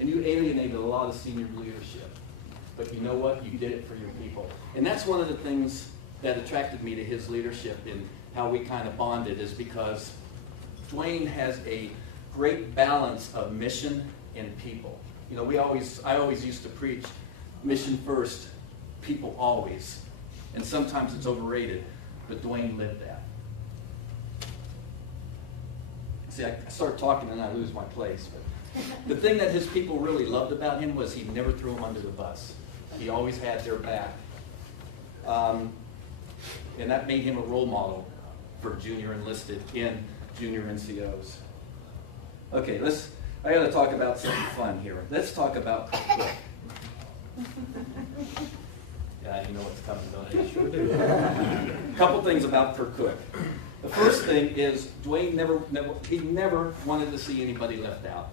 and you alienated a lot of senior leadership. But you know what? You did it for your people. And that's one of the things that attracted me to his leadership and how we kind of bonded, is because Duane has a great balance of mission and people. You know, I always used to preach mission first, people always. And sometimes it's overrated, but Duane lived that. See, I start talking and I lose my place. But the thing that his people really loved about him was he never threw them under the bus. He always had their back. And that made him a role model for junior enlisted and junior NCOs. Okay, I got to talk about something fun here. Let's talk about Cook. Yeah, you know what's coming, don't you? Sure do. A couple things about Kirk Cook. The first thing is Duane never wanted to see anybody left out.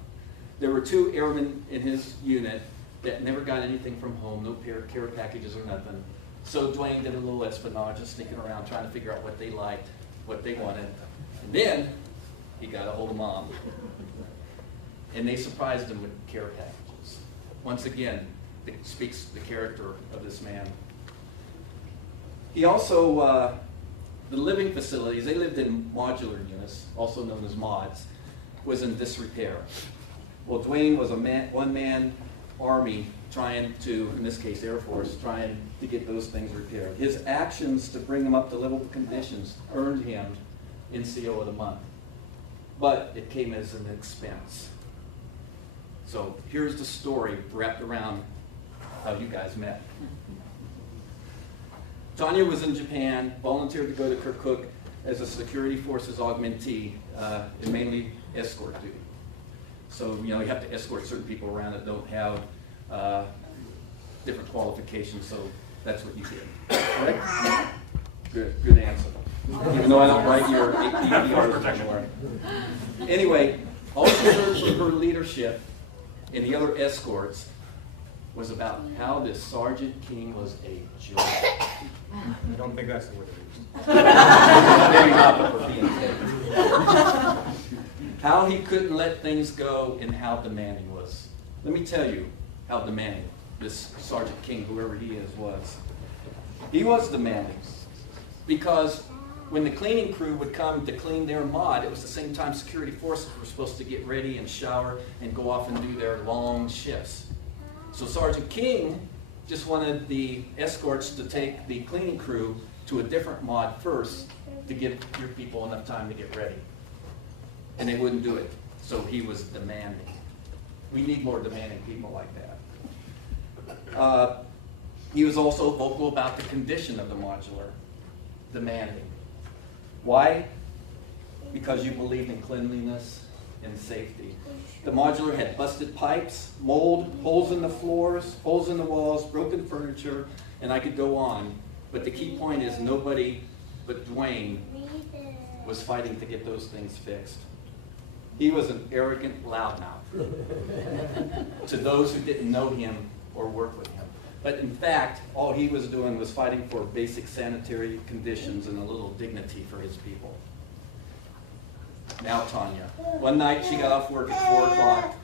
There were 2 airmen in his unit that never got anything from home, no care packages or nothing. So Duane did a little espionage, just sneaking around trying to figure out what they liked, what they wanted. And then he got a hold of Mom. And they surprised him with care packages. Once again, it speaks to the character of this man. He also, the living facilities, they lived in modular units, also known as mods, was in disrepair. Well, Duane was a one-man army trying to, in this case Air Force, trying to get those things repaired. His actions to bring them up to livable conditions earned him NCO of the month. But it came as an expense. So here's the story wrapped around how you guys met. Tanya was in Japan, volunteered to go to Kirkuk as a security forces augmentee, in mainly escort duty. So, you know, you have to escort certain people around that don't have different qualifications, so that's what you did. Correct? Good answer. Even though I don't write your APDRs anymore. Anyway, also her leadership and the other escorts was about how this Sergeant King was a joke. I don't think that's the word they used. Maybe not, but we're being taken. How he couldn't let things go and how demanding he was. Let me tell you how demanding this Sergeant King, whoever he is, was. He was demanding because when the cleaning crew would come to clean their mod, it was the same time security forces were supposed to get ready and shower and go off and do their long shifts. So Sergeant King just wanted the escorts to take the cleaning crew to a different mod first to give your people enough time to get ready. And they wouldn't do it. So he was demanding. We need more demanding people like that. He was also vocal about the condition of the modular. Demanding. Why? Because you believed in cleanliness and safety. The modular had busted pipes, mold, holes in the floors, holes in the walls, broken furniture, and I could go on. But the key point is nobody but Duane was fighting to get those things fixed. He was an arrogant loudmouth to those who didn't know him or work with him. But in fact, all he was doing was fighting for basic sanitary conditions and a little dignity for his people. Now Tanya. One night she got off work at 4 o'clock.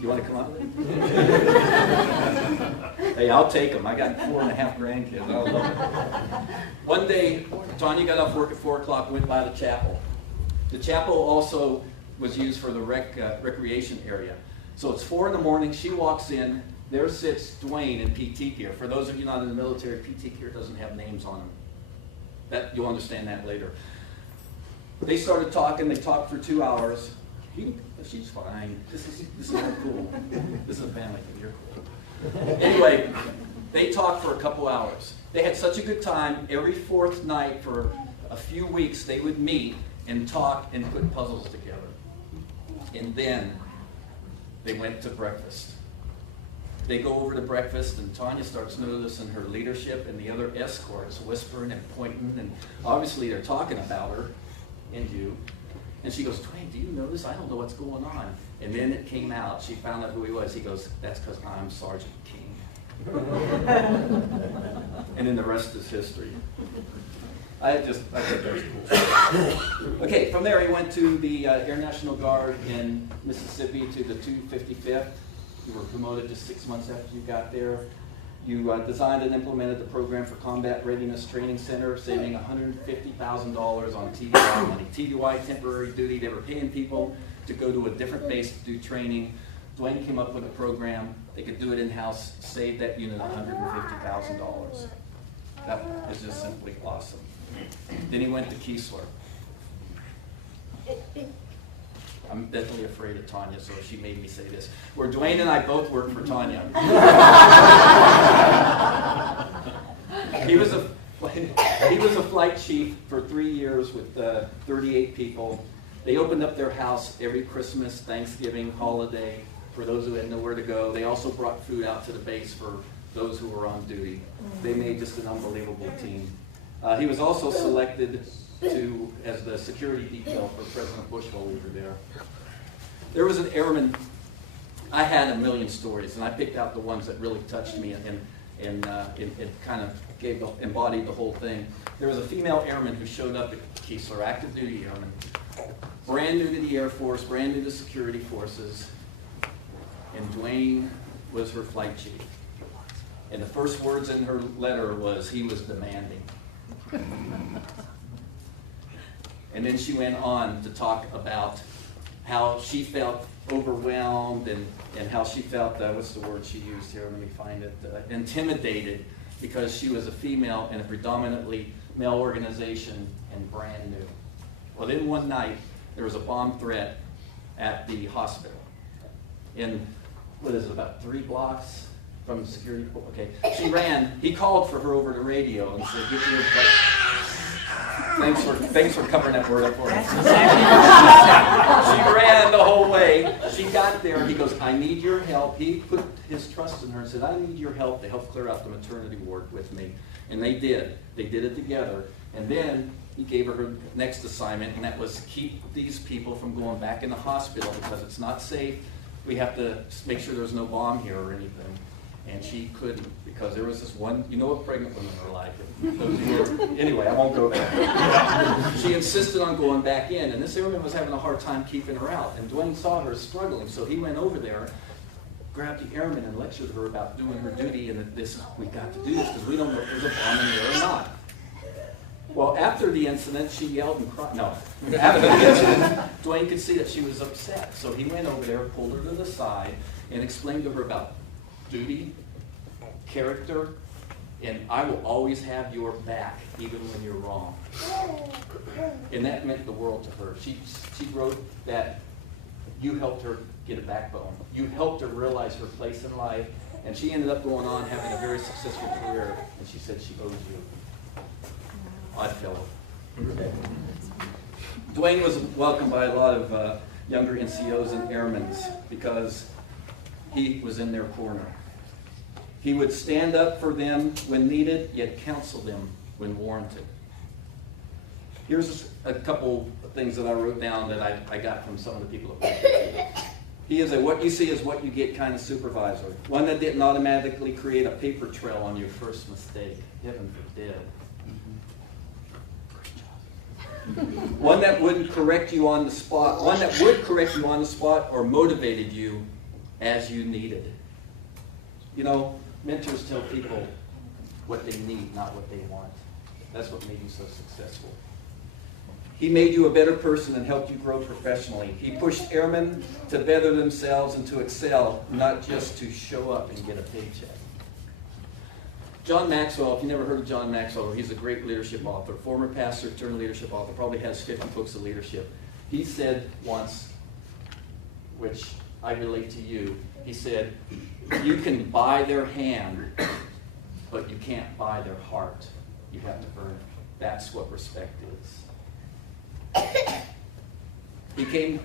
You want to come up? Hey, I'll take them. I got 4.5 grandkids. I'll love it. One day, Tanya got off work at 4 o'clock, went by the chapel. The chapel also was used for the recreation area. So it's 4 in the morning. She walks in. There sits Duane in PT gear. For those of you not in the military, PT gear doesn't have names on them. You'll understand that later. They started talking. They talked for 2 hours. She's fine. This is cool. This is a family. You're cool. Anyway, they talked for a couple hours. They had such a good time. Every 4th night for a few weeks, they would meet and talk and put puzzles together. And then they went to breakfast. They go over to breakfast, and Tanya starts noticing her leadership and the other escorts whispering and pointing, and obviously they're talking about her and you. And she goes, Duane, do you know this? I don't know what's going on. And then it came out. She found out who he was. He goes, that's because I'm Sergeant King. And then the rest is history. I think that was cool. Okay, from there he went to the Air National Guard in Mississippi to the 255th. You were promoted just 6 months after you got there. You designed and implemented the program for Combat Readiness Training Center, saving $150,000 on TDY money. TDY, temporary duty, they were paying people to go to a different base to do training. Duane came up with a program, they could do it in-house, save that unit $150,000. That is just simply awesome. Then he went to Keesler. I'm definitely afraid of Tanya, so she made me say this. Where Duane and I both worked for Tanya. He was a flight chief for 3 years with 38 people. They opened up their house every Christmas, Thanksgiving, holiday, for those who had nowhere to go. They also brought food out to the base for those who were on duty. They made just an unbelievable team. He was also selected as the security detail for President Bush while we were there. There was an airman. I had a million stories, and I picked out the ones that really touched me and kind of embodied the whole thing. There was a female airman who showed up at Keesler, active duty airman, brand new to the Air Force, brand new to security forces, and Duane was her flight chief. And the first words in her letter was, he was demanding. And then she went on to talk about how she felt overwhelmed and how she felt, what's the word she used here, let me find it, intimidated, because she was a female in a predominantly male organization and brand new. Well, then one night, there was a bomb threat at the hospital. In, what is it, about 3 blocks from the security, okay. She ran, he called for her over the radio and said, get your butt. Thanks for covering that word up for me. She ran the whole way. She got there. He goes, I need your help. He put his trust in her and said, I need your help to help clear out the maternity ward with me. And they did. They did it together. And then he gave her next assignment, and that was keep these people from going back in the hospital because it's not safe. We have to make sure there's no bomb here or anything. And she couldn't, because there was this one, you know what pregnant women are like. Anyway, I won't go there. She insisted on going back in, and this airman was having a hard time keeping her out. And Duane saw her struggling, so he went over there, grabbed the airman, and lectured her about doing her duty, and that we got to do this because we don't know if there's a bomb in there or not. Well, after the incident, she yelled and cried. No. After the incident, Duane could see that she was upset. So he went over there, pulled her to the side, and explained to her about duty, character, and I will always have your back, even when you're wrong. And that meant the world to her. She wrote that you helped her get a backbone. You helped her realize her place in life, and she ended up going on having a very successful career, and she said she owes you. Odd fellow. Duane was welcomed by a lot of younger NCOs and airmen because he was in their corner. He would stand up for them when needed, yet counsel them when warranted. Here's a couple of things that I wrote down that I got from some of the people that worked with him. He is a what you see is what you get kind of supervisor. One that didn't automatically create a paper trail on your first mistake. Heaven forbid. One that wouldn't correct you on the spot. One that would correct you on the spot or motivated you as you needed. You know, mentors tell people what they need, not what they want. That's what made you so successful. He made you a better person and helped you grow professionally. He pushed airmen to better themselves and to excel, not just to show up and get a paycheck. John Maxwell, if you never heard of John Maxwell, he's a great leadership author, former pastor turned leadership author, probably has 50 books of leadership. He said once, which I relate to you, he said, you can buy their hand, but you can't buy their heart. You have to earn it. That's what respect is. He came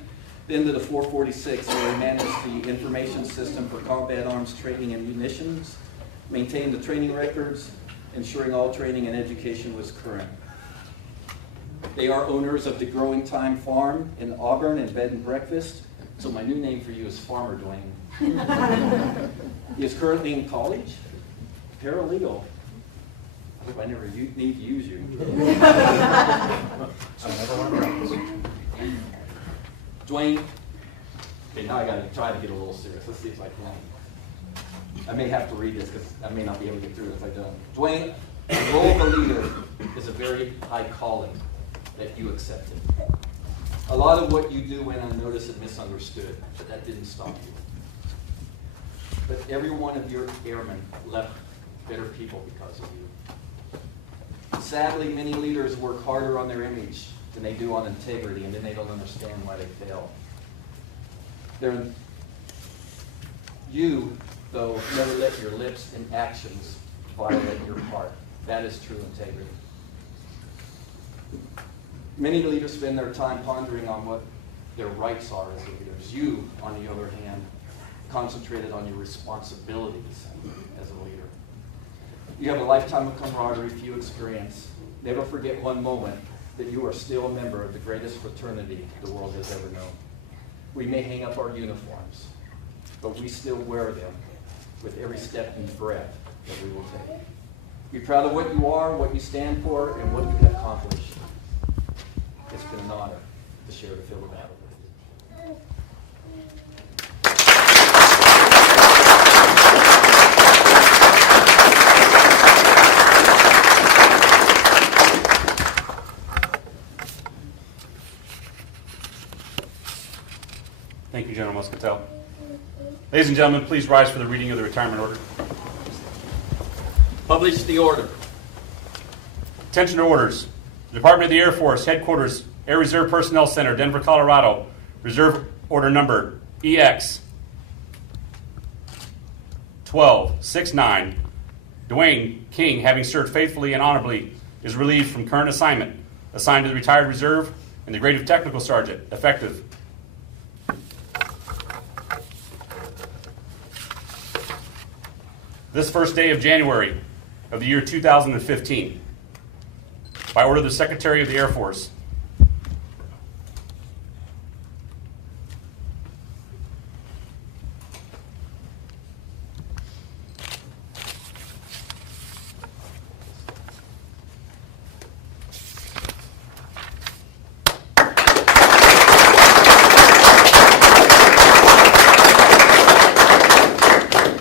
into the 446 where he managed the information system for combat arms training and munitions, maintained the training records, ensuring all training and education was current. They are owners of the Growing Time Farm in Auburn and Bed and Breakfast. So my new name for you is Farmer Duane. He is currently in college, paralegal. If I never need to use you. So never want to practice. Duane, okay, now I gotta try to get a little serious. Let's see if I can. I may have to read this because I may not be able to get through it if I don't. Duane, the role of a leader is a very high calling that you accepted. A lot of what you do went unnoticed and misunderstood, but that didn't stop you. But every one of your airmen left better people because of you. Sadly, many leaders work harder on their image than they do on integrity, and then they don't understand why they fail. You, though, never let your lips and actions violate your heart. That is true integrity. Many leaders spend their time pondering on what their rights are as leaders. You, on the other hand, concentrated on your responsibilities as a leader. You have a lifetime of camaraderie few experience. Never forget one moment that you are still a member of the greatest fraternity the world has ever known. We may hang up our uniforms, but we still wear them with every step and breath that we will take. Be proud of what you are, what you stand for, and what you have accomplished. It's been an honor to share the field of battle with you. Thank you, General Muscatel. Ladies and gentlemen, please rise for the reading of the retirement order. Publish the order. Attention to orders. The Department of the Air Force, Headquarters, Air Reserve Personnel Center, Denver, Colorado. Reserve Order Number EX 1269. Duane King, having served faithfully and honorably, is relieved from current assignment, assigned to the retired reserve and the grade of Technical Sergeant, effective this first day of January of the year 2015, by order of the Secretary of the Air Force.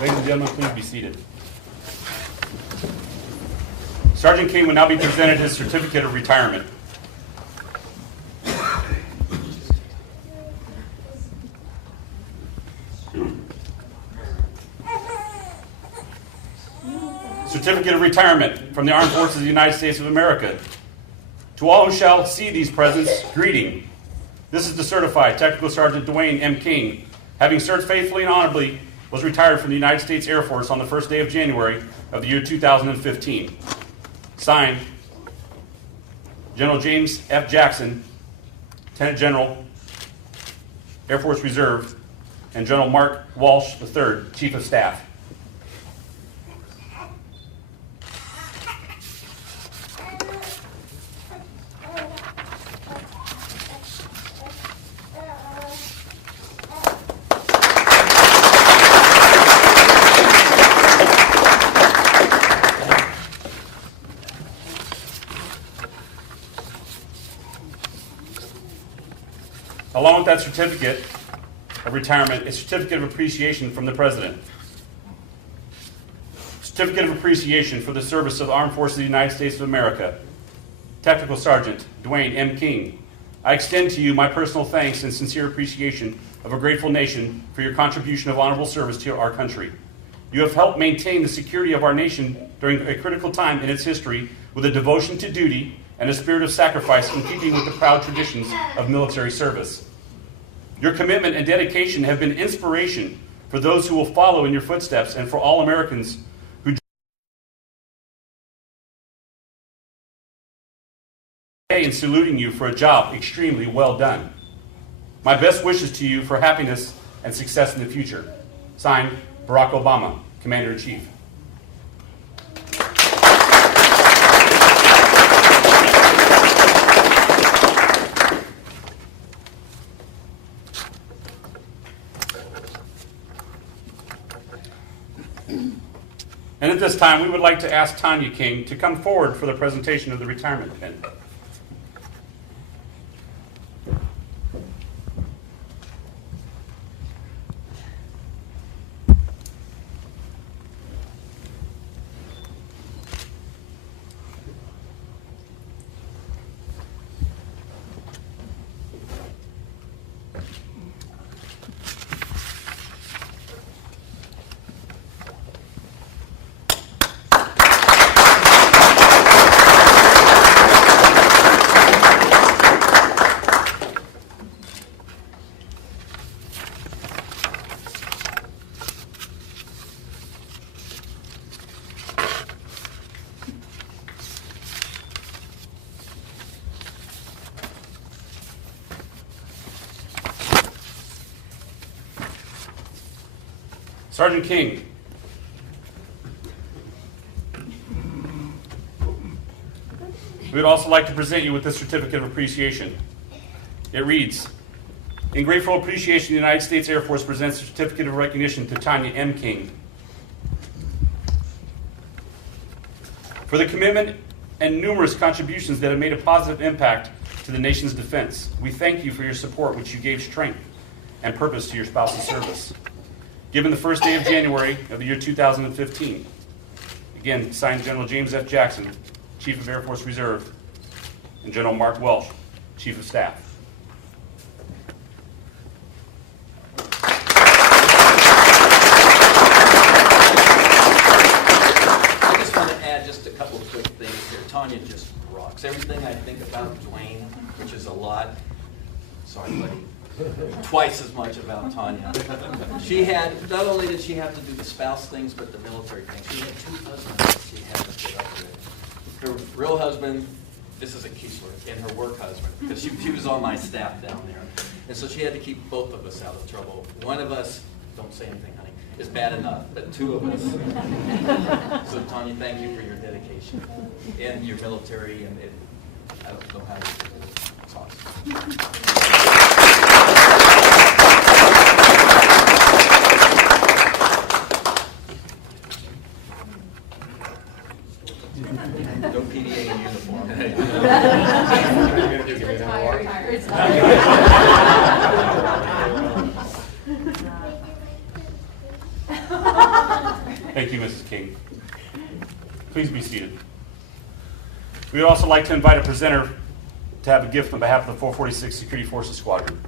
Ladies and gentlemen, please be seated. Sergeant King will now be presented his certificate of retirement. Certificate of retirement from the Armed Forces of the United States of America. To all who shall see these presents, greeting. This is to certify Technical Sergeant Duane M. King, having served faithfully and honorably, was retired from the United States Air Force on the first day of January of the year 2015. Signed, General James F. Jackson, Lieutenant General, Air Force Reserve, and General Mark Walsh III, Chief of Staff. Along with that certificate of retirement, a certificate of appreciation from the President. Certificate of appreciation for the service of the Armed Forces of the United States of America. Technical Sergeant Duane M. King, I extend to you my personal thanks and sincere appreciation of a grateful nation for your contribution of honorable service to our country. You have helped maintain the security of our nation during a critical time in its history with a devotion to duty and a spirit of sacrifice in keeping with the proud traditions of military service. Your commitment and dedication have been inspiration for those who will follow in your footsteps and for all Americans who join in saluting you for a job extremely well done. My best wishes to you for happiness and success in the future. Signed, Barack Obama, Commander-in-Chief. And at this time, we would like to ask Tanya King to come forward for the presentation of the retirement pin. Sergeant King. We would also like to present you with this certificate of appreciation. It reads, in grateful appreciation, the United States Air Force presents a certificate of recognition to Tanya M. King for the commitment and numerous contributions that have made a positive impact to the nation's defense. We thank you for your support, which you gave strength and purpose to your spouse's service. Given the first day of January of the year 2015. Again, signed General James F. Jackson, Chief of Air Force Reserve, and General Mark Welsh, Chief of Staff. I just want to add just a couple of quick things here. Tanya just rocks. Everything I think about Duane, which is a lot, sorry buddy, twice as much about Tanya. She had, not only did she have to do the spouse things, but the military things. She had 2 husbands she had to put up with. Her real husband, this is a keysword, and her work husband, because she was on my staff down there. And so she had to keep both of us out of trouble. One of us, don't say anything, honey, is bad enough, but 2 of us. So Tanya, thank you for your dedication and your military, and I don't know how you do it. It's awesome. No PDA in uniform. Thank you, Mrs. King. Please be seated. We would also like to invite a presenter to have a gift on behalf of the 446 Security Forces Squadron.